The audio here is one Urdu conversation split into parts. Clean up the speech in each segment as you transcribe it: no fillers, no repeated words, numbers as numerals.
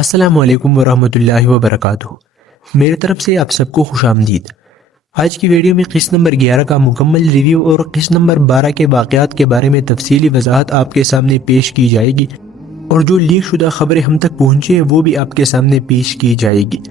السلام علیکم ورحمۃ اللہ وبرکاتہ۔ میرے طرف سے آپ سب کو خوش آمدید۔ آج کی ویڈیو میں قسط نمبر 11 کا مکمل ریویو اور قسط نمبر 12 کے واقعات کے بارے میں تفصیلی وضاحت آپ کے سامنے پیش کی جائے گی، اور جو لیک شدہ خبریں ہم تک پہنچی ہیں وہ بھی آپ کے سامنے پیش کی جائے گی۔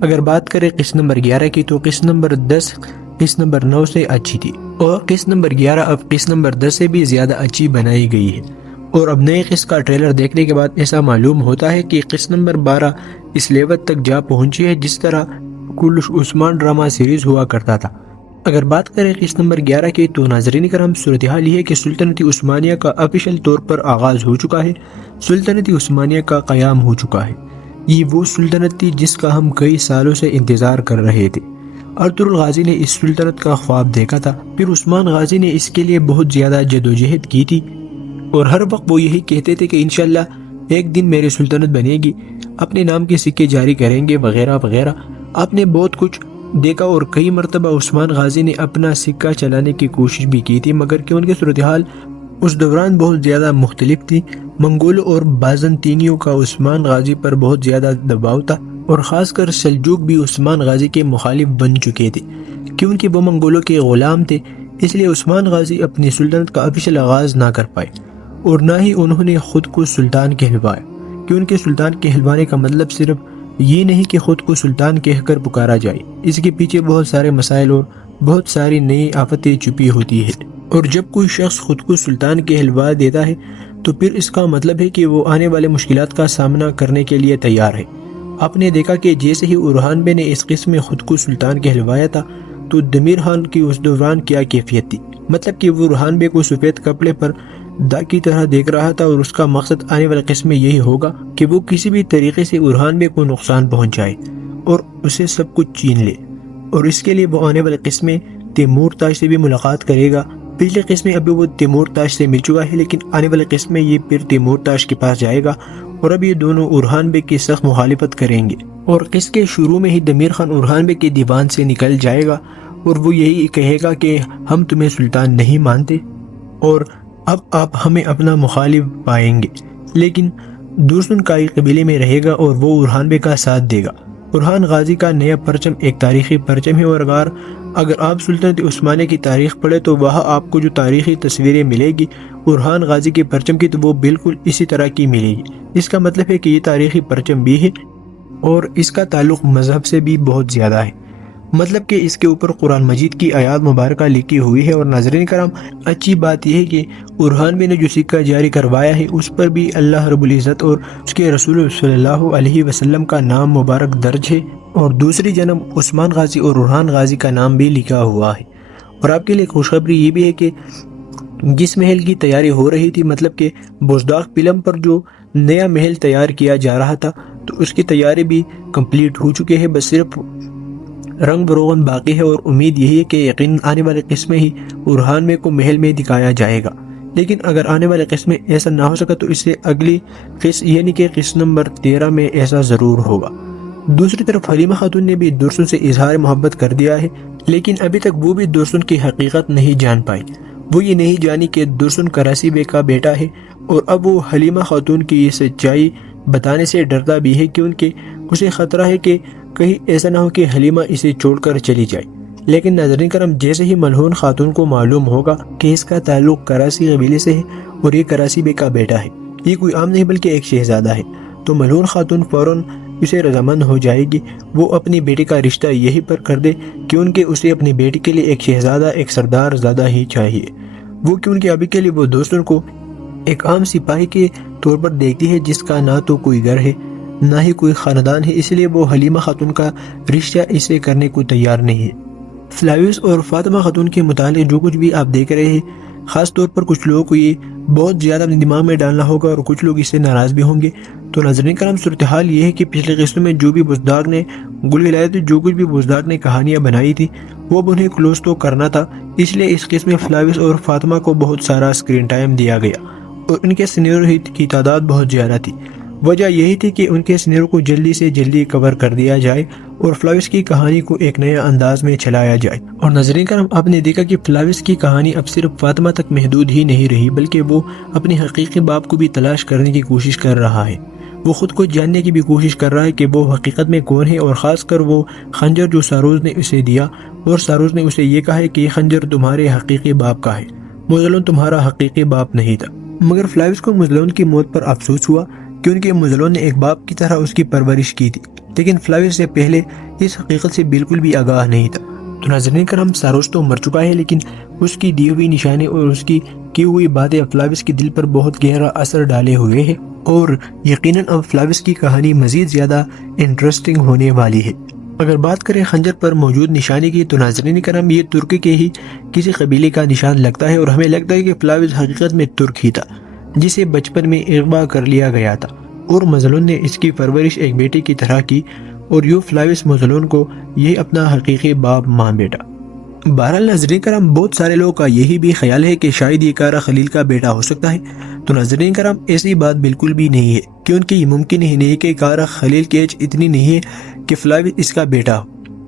اگر بات کریں قسط نمبر 11 کی تو قسط نمبر 10 قسط نمبر 9 سے اچھی تھی، اور قسط نمبر 11 اب قسط نمبر 10 سے بھی زیادہ اچھی بنائی گئی ہے۔ اور اب نئے قسط کا ٹریلر دیکھنے کے بعد ایسا معلوم ہوتا ہے کہ قسط نمبر 12 اس لیول تک جا پہنچی ہے جس طرح کلش عثمان ڈرامہ سیریز ہوا کرتا تھا۔ اگر بات کریں قسط نمبر 11 کی تو ناظرین کرام، صورتحال یہ ہے کہ سلطنت عثمانیہ کا آفیشیل طور پر آغاز ہو چکا ہے، سلطنت عثمانیہ کا قیام ہو چکا ہے۔ یہ وہ سلطنت تھی جس کا ہم کئی سالوں سے انتظار کر رہے تھے۔ ارطغرل غازی نے اس سلطنت کا خواب دیکھا تھا، پھر عثمان غازی نے اس کے لیے بہت زیادہ جدوجہد کی تھی، اور ہر وقت وہ یہی کہتے تھے کہ انشاءاللہ ایک دن میری سلطنت بنے گی، اپنے نام کے سکے جاری کریں گے وغیرہ وغیرہ۔ آپ نے بہت کچھ دیکھا، اور کئی مرتبہ عثمان غازی نے اپنا سکہ چلانے کی کوشش بھی کی تھی، مگر کہ ان کی صورتحال اس دوران بہت زیادہ مختلف تھی۔ منگولوں اور بازنطینیوں کا عثمان غازی پر بہت زیادہ دباؤ تھا، اور خاص کر سلجوق بھی عثمان غازی کے مخالف بن چکے تھے، کیونکہ وہ منگولوں کے غلام تھے۔ اس لیے عثمان غازی اپنی سلطنت کا آفیشیل آغاز نہ کر پائے، اور نہ ہی انہوں نے خود کو سلطان کہلوایا، کیونکہ سلطان کہلوانے کا مطلب صرف یہ نہیں کہ خود کو سلطان کہہ کر پکارا جائے، اس کے پیچھے بہت سارے مسائل اور بہت ساری نئی آفتیں چھپی ہوتی ہے۔ اور جب کوئی شخص خود کو سلطان کہلوا دیتا ہے تو پھر اس کا مطلب ہے کہ وہ آنے والے مشکلات کا سامنا کرنے کے لیے تیار ہے۔ آپ نے دیکھا کہ جیسے ہی اورحان بے نے اس قسم میں خود کو سلطان کہلوایا تھا تو دمیر خان کی اس دوران کیا کیفیت تھی، مطلب کہ وہ اورحان بے کو سفید کپڑے پر دا کی طرح دیکھ رہا تھا، اور اس کا مقصد آنے والے قسم میں یہی ہوگا کہ وہ کسی بھی طریقے سے اورحان بے کو نقصان پہنچائے اور اسے سب کچھ چھین لے، اور اس کے لیے وہ آنے والے قسم میں تیمور تاج سے بھی ملاقات کرے گا۔ پچھلے قسم میں ابھی وہ تیمور تاج سے مل چکا ہے، لیکن آنے والے قسم میں یہ پھر تیمور تاج کے پاس جائے گا، اور اب یہ دونوں اورحان بے کی سخت مخالفت کریں گے۔ اور قسط کے شروع میں ہی دمیر خان اورحان بے کے دیوان سے نکل جائے گا، اور وہ یہی کہے گا کہ ہم تمہیں سلطان نہیں مانتے، اور اب آپ ہمیں اپنا مخالف پائیں گے، لیکن درسن کائی قبیلے میں رہے گا، اور وہ اورحان بے کا ساتھ دے گا۔ اورحان غازی کا نیا پرچم ایک تاریخی پرچم ہے، اور اگر آپ سلطنت عثمانیہ کی تاریخ پڑھیں تو وہاں آپ کو جو تاریخی تصویریں ملے گی اورحان غازی کے پرچم کی، تو وہ بالکل اسی طرح کی ملے گی۔ اس کا مطلب ہے کہ یہ تاریخی پرچم بھی ہے، اور اس کا تعلق مذہب سے بھی بہت زیادہ ہے، مطلب کہ اس کے اوپر قرآن مجید کی آیات مبارکہ لکھی ہوئی ہے۔ اور ناظرین کرام، اچھی بات یہ ہے کہ اورحان بے نے جو سکہ جاری کروایا ہے اس پر بھی اللہ رب العزت اور اس کے رسول صلی اللہ علیہ وسلم کا نام مبارک درج ہے، اور دوسری جنب عثمان غازی اور اورحان غازی کا نام بھی لکھا ہوا ہے۔ اور آپ کے لیے خوشخبری یہ بھی ہے کہ جس محل کی تیاری ہو رہی تھی، مطلب کہ بزداق فلم پر جو نیا محل تیار کیا جا رہا تھا، تو اس کی تیاری بھی کمپلیٹ ہو چکے ہے، بس صرف رنگ بروغن باقی ہے، اور امید یہی ہے کہ یقین آنے والے قسم میں ہی اورحان بے کو محل میں دکھایا جائے گا۔ لیکن اگر آنے والے قسم میں ایسا نہ ہو سکا تو اس سے اگلی قسط یعنی کہ قسط نمبر 13 میں ایسا ضرور ہوگا۔ دوسری طرف حلیمہ خاتون نے بھی درسن سے اظہار محبت کر دیا ہے، لیکن ابھی تک وہ بھی درسن کی حقیقت نہیں جان پائی۔ وہ یہ نہیں جانی کہ درسن کراسی بے کا بیٹا ہے، اور اب وہ حلیمہ خاتون کی یہ سچائی بتانے سے ڈرتا بھی ہے، کیونکہ اسے خطرہ ہے کہ کہیں ایسا نہ ہو کہ حلیمہ اسے چھوڑ کر چلی جائے۔ لیکن ناظرین کرم، جیسے ہی ملعون خاتون کو معلوم ہوگا کہ اس کا تعلق کراسی قبیلے سے ہے اور یہ کراسی بے کا بیٹا ہے، یہ کوئی عام نہیں بلکہ ایک شہزادہ ہے، تو ملعون خاتون فوراً اسے رضامند ہو جائے گی۔ وہ اپنی بیٹی کا رشتہ یہی پر کر دے، کیونکہ اسے اپنی بیٹی کے لیے ایک شہزادہ، ایک سردار زادہ ہی چاہیے۔ وہ کیونکہ ابھی کے لیے وہ دوستوں کو ایک عام سپاہی کے طور پر دیکھتی ہے، جس کا نہ تو کوئی گھر ہے نہ ہی کوئی خاندان ہے، اس لیے وہ حلیمہ خاتون کا رشتہ اسے کرنے کو تیار نہیں ہے۔ فلاویس اور فاطمہ خاتون کے متعلق جو کچھ بھی آپ دیکھ رہے ہیں، خاص طور پر کچھ لوگوں کو یہ بہت زیادہ اپنے دماغ میں ڈالنا ہوگا، اور کچھ لوگ اس سے ناراض بھی ہوں گے۔ تو ناظرین کرام، صورتحال یہ ہے کہ پچھلے قسطوں میں جو بھی بزداق نے گل ولائے تھے، جو کچھ بھی بزداق نے کہانیاں بنائی تھی، وہ اب انہیں کلوز تو کرنا تھا، اس لیے اس قسم میں فلاویس اور فاطمہ کو بہت سارا اسکرین ٹائم دیا گیا، اور ان کے سینیروں کی تعداد بہت زیادہ تھی۔ وجہ یہی تھی کہ ان کے سینیروں کو جلدی سے جلدی کور کر دیا جائے، اور فلاویس کی کہانی کو ایک نئے انداز میں چلایا جائے۔ اور ناظرین کرام، آپ نے دیکھا کہ فلاویس کی کہانی اب صرف فاطمہ تک محدود ہی نہیں رہی، بلکہ وہ اپنے حقیقی باپ کو بھی تلاش کرنے کی کوشش کر رہا ہے۔ وہ خود کو جاننے کی بھی کوشش کر رہا ہے کہ وہ حقیقت میں کون ہے، اور خاص کر وہ خنجر جو ساروس نے اسے دیا، اور ساروس نے اسے یہ کہا ہے کہ یہ خنجر تمہارے حقیقی باپ کا ہے، مزلون تمہارا حقیقی باپ نہیں تھا۔ مگر فلاویس کو مزلون کی موت پر افسوس ہوا، کیونکہ مزلون نے ایک باپ کی طرح اس کی پرورش کی تھی، لیکن فلاویس سے پہلے اس حقیقت سے بالکل بھی آگاہ نہیں تھا۔ تو ناظرین کرام، ساروس تو مر چکا ہے، لیکن اس کی دی ہوئی نشانی اور اس کی ہوئی باتیں فلاویس کے دل پر بہت گہرا اثر ڈالے ہوئے ہیں، اور یقیناً اب فلاویس کی کہانی مزید زیادہ انٹرسٹنگ ہونے والی ہے۔ اگر بات کریں خنجر پر موجود نشانی کی، تو ناظرین کرام یہ ترکی کے ہی کسی قبیلے کا نشان لگتا ہے، اور ہمیں لگتا ہے کہ فلاویس حقیقت میں ترک ہی تھا، جسے بچپن میں اغوا کر لیا گیا تھا، اور مزلون نے اس کی پرورش ایک بیٹے کی طرح کی، اور یوں فلاویس مزلون کو یہ اپنا حقیقی باپ مان بیٹا۔ بہرحال ناظرین کرام، بہت سارے لوگوں کا یہی بھی خیال ہے کہ شاید یہ کارا خلیل کا بیٹا ہو سکتا ہے۔ تو ناظرین کرام، ایسی بات بالکل بھی نہیں ہے، کیونکہ یہ ممکن ہی نہیں کہ کارا خلیل کی ایج اتنی نہیں ہے کہ فلاویس اس کا بیٹا ہو۔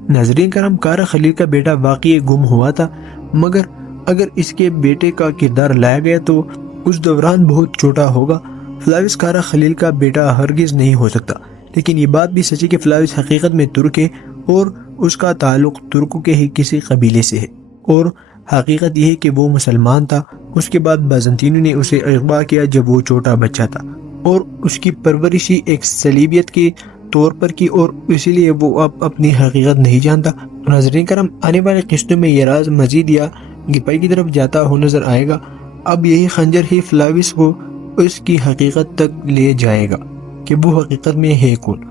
ناظرین کرام، کارا خلیل کا بیٹا واقعی گم ہوا تھا، مگر اگر اس کے بیٹے کا کردار لایا گیا تو اس دوران بہت چھوٹا ہوگا۔ فلاویس کارا خلیل کا بیٹا ہرگز نہیں ہو سکتا، لیکن یہ بات بھی سچ ہے کہ فلاویس حقیقت میں ترک ہے، اور اس کا تعلق ترکوں کے ہی کسی قبیلے سے ہے، اور حقیقت یہ ہے کہ وہ مسلمان تھا۔ اس کے بعد بازنطینیوں نے اسے اغوا کیا جب وہ چھوٹا بچہ تھا، اور اس کی پرورش ہی ایک صلیبیت کے طور پر کی، اور اسی لیے وہ اب اپنی حقیقت نہیں جانتا۔ ناظرین کرام، آنے والے قسطوں میں یہ راز مزید یا گپائی کی طرف جاتا ہو نظر آئے گا۔ اب یہی خنجر ہی فلاویس کو اس کی حقیقت تک لے جائے گا کہ وہ حقیقت میں ہے کون۔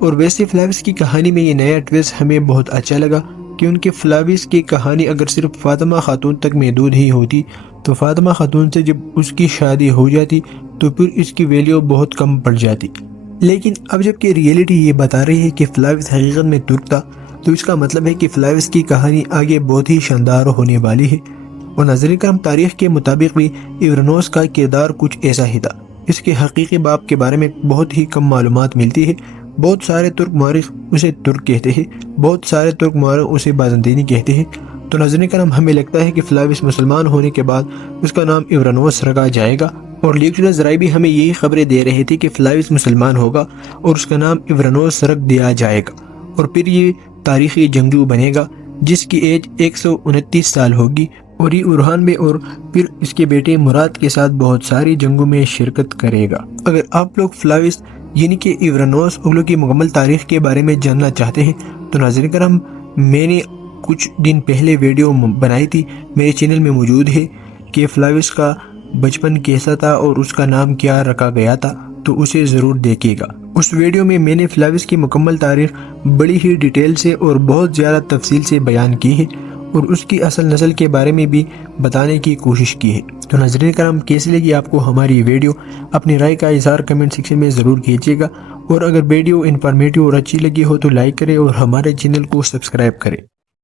اور ویسے فلاویس کی کہانی میں یہ نیا ٹویسٹ ہمیں بہت اچھا لگا، کیونکہ فلاویس کی کہانی اگر صرف فاطمہ خاتون تک محدود ہی ہوتی تو فاطمہ خاتون سے جب اس کی شادی ہو جاتی تو پھر اس کی ویلیو بہت کم پڑ جاتی، لیکن اب جب کہ ریئلٹی یہ بتا رہی ہے کہ فلاویس حقیقت میں ترک تھا، تو اس کا مطلب ہے کہ فلاویس کی کہانی آگے بہت ہی شاندار ہونے والی ہے۔ اور ناظرین کرام، تاریخ کے مطابق بھی ایورانوس کا کردار کچھ ایسا ہی تھا۔ اس کے حقیقی باپ کے بارے میں بہت ہی کم معلومات ملتی ہے۔ بہت سارے ترک مورخ اسے ترک کہتے ہیں، بہت سارے ترک مورخ اسے بازنطینی کہتے ہیں۔ تو ناظرین کرام، ہمیں لگتا ہے کہ فلاویس مسلمان ہونے کے بعد اس کا نام ایورانوس رکھا جائے گا، اور لیکچرر ذرائع بھی ہمیں یہی خبریں دے رہے تھے کہ فلاویس مسلمان ہوگا اور اس کا نام ایورانوس رکھ دیا جائے گا، اور پھر یہ تاریخی جنگجو بنے گا جس کی ایج 129 سال ہوگی، اور یہ اورہان میں اور پھر اس کے بیٹے مراد کے ساتھ بہت ساری جنگوں میں شرکت کرے گا۔ اگر آپ لوگ فلاویس یعنی کہ ایورانوس اوغلو کی مکمل تاریخ کے بارے میں جاننا چاہتے ہیں تو ناظرین کرام، میں نے کچھ دن پہلے ویڈیو بنائی تھی، میرے چینل میں موجود ہے، کہ فلاویس کا بچپن کیسا تھا اور اس کا نام کیا رکھا گیا تھا، تو اسے ضرور دیکھیے گا۔ اس ویڈیو میں میں نے فلاویس کی مکمل تاریخ بڑی ہی ڈیٹیل سے اور بہت زیادہ تفصیل سے بیان کی ہے، اور اس کی اصل نسل کے بارے میں بھی بتانے کی کوشش کی ہے۔ تو ناظرین کرام، کیسی لگی آپ کو ہماری ویڈیو؟ اپنی رائے کا اظہار کمنٹ سیکشن میں ضرور کیجیے گا، اور اگر ویڈیو انفارمیٹیو اور اچھی لگی ہو تو لائک کریں اور ہمارے چینل کو سبسکرائب کریں۔